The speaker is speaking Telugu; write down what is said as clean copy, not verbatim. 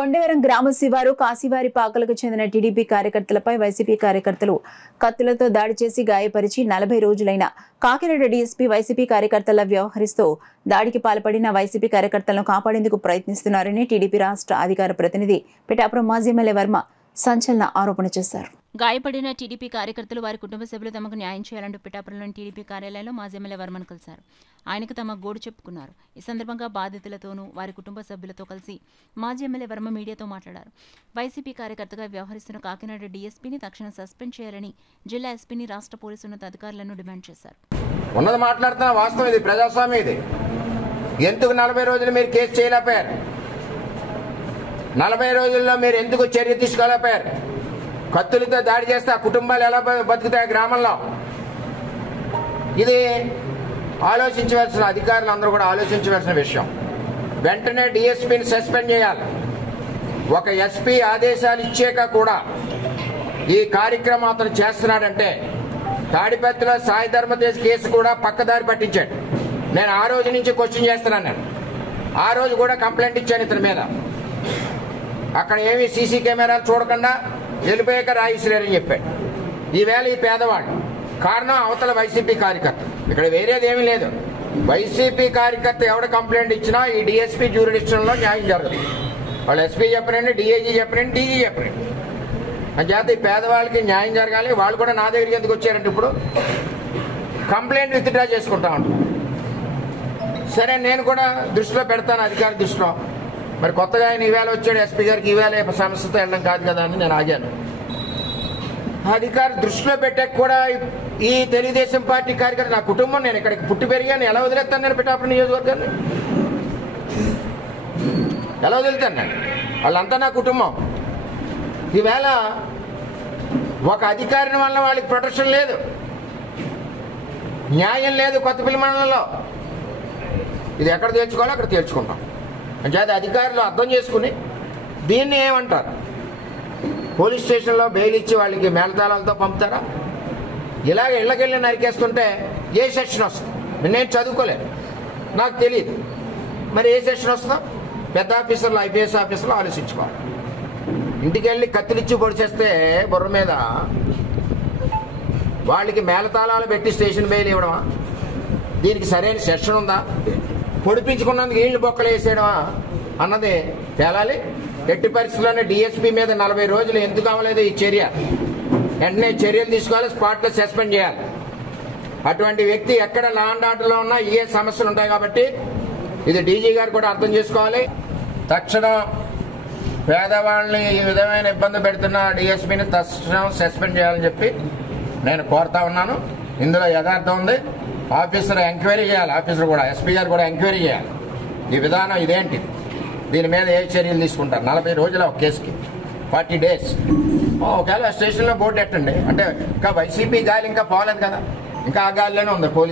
కొండవరం గ్రామ శివారు కాశీవారి పాకలకు చెందిన టీడీపీ కార్యకర్తలపై వైసీపీ కార్యకర్తలు కత్తులతో దాడి చేసి గాయపరిచి 40 రోజులైన కాకినాడ డీఎస్పీ వైసీపీ కార్యకర్తల వ్యవహరిస్తూ దాడికి పాల్పడిన వైసీపీ కార్యకర్తలను కాపాడేందుకు ప్రయత్నిస్తున్నారని టీడీపీ రాష్ట్ర అధికార ప్రతినిధి పిఠాపురం మాజీ ఎమ్మెల్యే వర్మ సంచలన ఆరోపణ చేశారు. గాయపడిన టీడీపీ కార్యకర్తలు వారి కుటుంబ సభ్యులు తమకు న్యాయం చేయాలంటూ పిఠాపురంలోని టీడీపీ కార్యాలయంలో మాజీ ఎమ్మెల్యే వర్మను కలిశారు. ఆయనకు తమ గోడు చెప్పుకున్నారు. ఈ సందర్భంగా బాధితులతోనూ వారి కుటుంబ సభ్యులతో కలిసి మాజీ ఎమ్మెల్యే వర్మ మీడియాతో మాట్లాడారు. వైసీపీ కార్యకర్తగా వ్యవహరిస్తున్న కాకినాడ డీఎస్పీని తక్షణం సస్పెండ్ చేయాలని జిల్లా ఎస్పీని రాష్ట్ర పోలీసు ఉన్నతాధికారులను డిమాండ్ చేశారు. ఉన్నది మాట్లాడుతున్న వాస్తవం, ఇది ప్రజాస్వామ్యం. ఇది ఎందుకు 40 రోజులు మీరు కేసు చేయలేకపోయారు? 40 రోజుల్లో మీరు ఎందుకు చర్య తీసుకోలేకపోయారు? కత్తులతో దాడి చేస్తే ఆ కుటుంబాలు ఎలా బతుకుతాయి గ్రామంలో? ఇది ఆలోచించవలసిన, అధికారులు అందరూ కూడా ఆలోచించవలసిన విషయం. వెంటనే డీఎస్పీని సస్పెండ్ చేయాలి. ఒక ఎస్పీ ఆదేశాలు ఇచ్చాక కూడా ఈ కార్యక్రమం అతను చేస్తున్నాడంటే, తాడిపత్రిలో సాయి ధర్మతేజ్ కేసు కూడా పక్కదారి పట్టించాడు. నేను ఆ రోజు నుంచి క్వశ్చన్ చేస్తున్నాను. నేను ఆ రోజు కూడా కంప్లైంట్ ఇచ్చాను ఇతని మీద. అక్కడ ఏమి సీసీ కెమెరాలు చూడకుండా వెళ్ళిపోయాక రాయిశ్రేరని చెప్పాడు. ఈవేళ ఈ పేదవాడు కారణం అవతల వైసీపీ కార్యకర్త. ఇక్కడ వేరేది ఏమీ లేదు. వైసీపీ కార్యకర్త ఎవడ కంప్లైంట్ ఇచ్చినా ఈ డీఎస్పీ జ్యూరిడిక్షన్లో న్యాయం జరగదు. వాళ్ళు ఎస్పీ చెప్పనండి, డీఐజీ చెప్పనండి, డీజీ చెప్పనండి. అంచేత ఈ పేదవాళ్ళకి న్యాయం జరగాలి. వాళ్ళు కూడా నా దగ్గరికి ఎందుకు వచ్చారంటే ఇప్పుడు కంప్లైంట్ విత్డ్రా చేసుకుంటా ఉంటాను. సరే, నేను కూడా దృష్టిలో పెడతాను, అధికారి దృష్టిలో. మరి కొత్తగా ఆయన ఈవేళ వచ్చాడు, ఎస్పీ గారికి ఈవేళ సమస్యతో వెళ్ళడం కాదు కదా అని నేను ఆగాను. అధికారి దృష్టిలో పెట్టాక కూడా ఈ తెలుగుదేశం పార్టీ కార్యకర్త నా కుటుంబం, నేను ఇక్కడికి పుట్టి పెరిగాను, ఎలా వదిలేస్తాను నేను పిఠాపురం నియోజకవర్గాన్ని? ఎలా వదులుతాను నేను? వాళ్ళంతా నా కుటుంబం. ఈవేళ ఒక అధికారిని వల్ల వాళ్ళకి ప్రొటెక్షన్ లేదు, న్యాయం లేదు కొత్తపల్లి మండలంలో. ఇది ఎక్కడ తేల్చుకోవాలో అక్కడ తేల్చుకుంటాం. అంచేత అధికారులు అర్థం చేసుకుని దీన్ని ఏమంటారు? పోలీస్ స్టేషన్లో బెయిల్ ఇచ్చి వాళ్ళకి మేళతాళాలతో పంపుతారా? ఇలాగ ఇళ్ళకెళ్ళి నరికేస్తుంటే ఏ సెక్షన్ వస్తుంది? నేను చదువుకోలేదు, నాకు తెలియదు. మరి ఏ సెక్షన్ వస్తుందో పెద్ద ఆఫీసర్లు, ఐపీఎస్ ఆఫీసర్లు ఆలోచించుకోవాలి. ఇంటికి వెళ్ళి కత్తిలిచ్చి పొడిచేస్తే బుర్ర మీద వాళ్ళకి మేళతాళాలు పెట్టి స్టేషన్ బెయిల్ ఇవ్వడమా? దీనికి సరైన సెక్షన్ ఉందా? పొడిపించుకున్నందుకు ఈళ్ళు బొక్కలు వేసేయడమా అన్నది తేలాలి. ఎట్టి పరిస్థితుల్లోనే డీఎస్పీ మీద 40 రోజులు ఎందుకు అవ్వలేదు ఈ చర్య? వెంటనే చర్యలు తీసుకోవాలి, స్పాట్లో సస్పెండ్ చేయాలి. అటువంటి వ్యక్తి ఎక్కడ లా అండ్ ఆర్డర్లో ఉన్నా ఏ సమస్యలు ఉంటాయి కాబట్టి ఇది డీజీ గారు కూడా అర్థం చేసుకోవాలి. తక్షణం పేదవాళ్ళని ఈ విధమైన ఇబ్బంది పెడుతున్న డీఎస్పీని తక్షణం సస్పెండ్ చేయాలని చెప్పి నేను కోరుతా ఉన్నాను. ఇందులో యథార్థం ఉంది. ఆఫీసర్ ఎంక్వైరీ చేయాలి. ఆఫీసర్ కూడా, ఎస్పీ గారు కూడా ఎంక్వైరీ చేయాలి. ఈ విధానం ఇదేంటి, దీని మీద ఏ చర్యలు తీసుకుంటారు? 40 రోజుల ఒక కేసుకి 40 days. ఒకవేళ స్టేషన్లో బోర్డు ఎట్టండి అంటే ఇంకా వైసీపీ గాలి ఇంకా పోలేదు కదా, ఇంకా ఆ గాలిలోనే ఉంది పోలీసు.